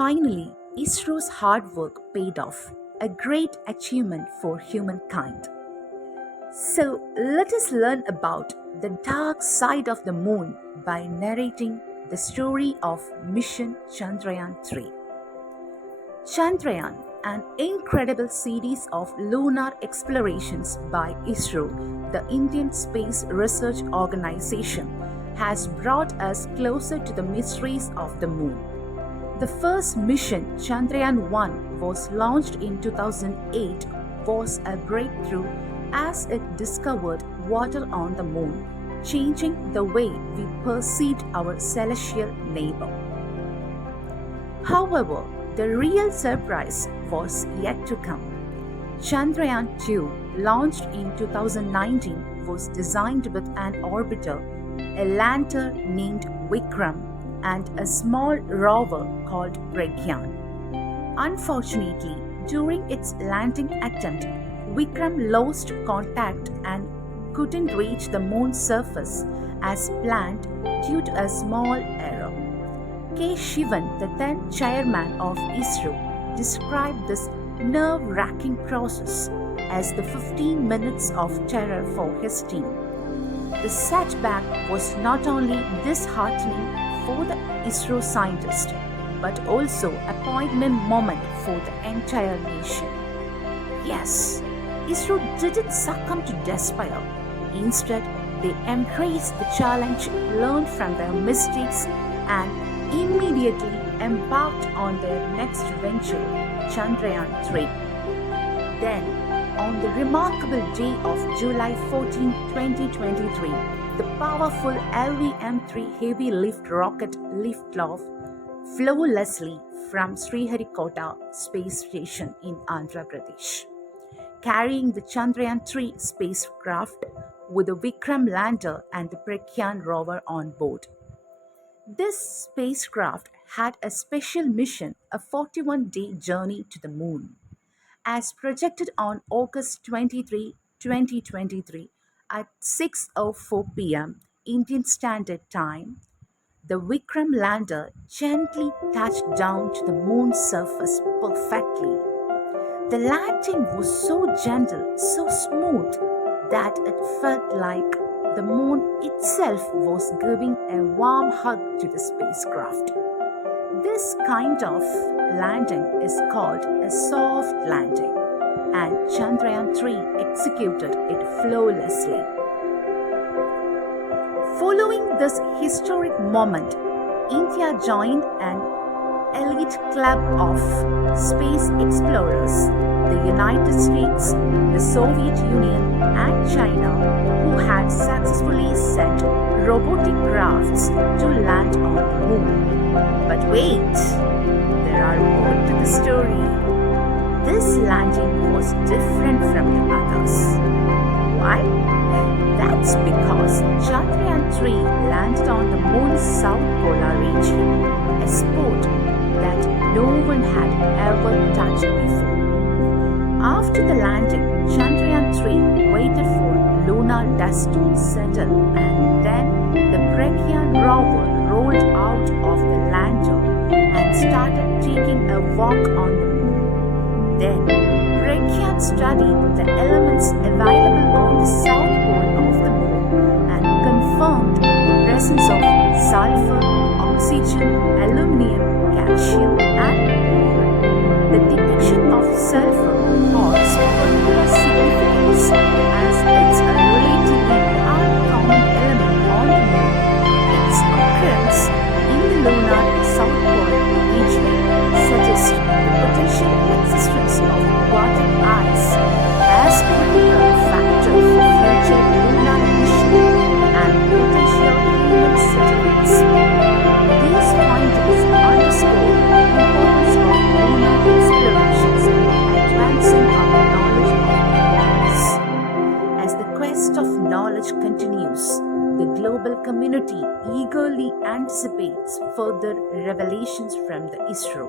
Finally, ISRO's hard work paid off, a great achievement for humankind. So, let us learn about the dark side of the moon by narrating the story of Mission Chandrayaan 3. Chandrayaan, an incredible series of lunar explorations by ISRO, the Indian Space Research Organization, has brought us closer to the mysteries of the moon. The first mission, Chandrayaan 1, was launched in 2008, was a breakthrough as it discovered water on the moon, changing the way we perceived our celestial neighbor. However, the real surprise was yet to come. Chandrayaan 2, launched in 2019, was designed with an orbiter, a lander named Vikram, and a small rover called Pragyan. Unfortunately, during its landing attempt, Vikram lost contact and couldn't reach the moon's surface as planned due to a small error. K. Shivan, the then chairman of ISRO, described this nerve-wracking process as the 15 minutes of terror for his team. The setback was not only disheartening for the ISRO scientist, but also a poignant moment for the entire nation. Yes, ISRO didn't succumb to despair. Instead, they embraced the challenge, learned from their mistakes, and immediately embarked on their next venture, Chandrayaan 3. Then, on the remarkable day of July 14, 2023, the powerful LVM-3 heavy lift rocket lifted off flawlessly from Sriharikota space station in Andhra Pradesh, carrying the Chandrayaan 3 spacecraft with the Vikram lander and the Pragyan rover on board. This spacecraft had a special mission, a 41-day journey to the moon. As projected on August 23, 2023 at 6:04 p.m. Indian Standard Time, the Vikram lander gently touched down to the moon's surface perfectly. The landing was so gentle, so smooth, that it felt like the moon itself was giving a warm hug to the spacecraft. This kind of landing is called a soft landing, and Chandrayaan 3 executed it flawlessly. Following this historic moment, India joined an elite club of space explorers, the United States, the Soviet Union, and China, who had successfully sent robotic crafts to land on the moon. But wait, there are more to the story. This landing was different from the others. Why? That's because Chandrayaan 3 landed on the moon's south polar region, a spot that no one had ever touched before. After the landing, Chandrayaan 3 waited for lunar dust to settle, and then the Pragyan rover rolled out of the lander and started taking a walk on the moon. Then, Pragyan studied the elements available on the south pole of the moon and confirmed the presence of sulfur, oxygen, aluminum, calcium, and boron. The detection of sulfur holds particular significance as it's a relatively uncommon element on the moon. Its occurrence in the lunar south pole region suggests the potential existence of water ice as a critical factor for future lunar mission and potential human settlements. These findings underscore the importance of lunar explorations in advancing our knowledge of the universe. As the quest of knowledge continues, the global community eagerly anticipates further revelations from the ISRO.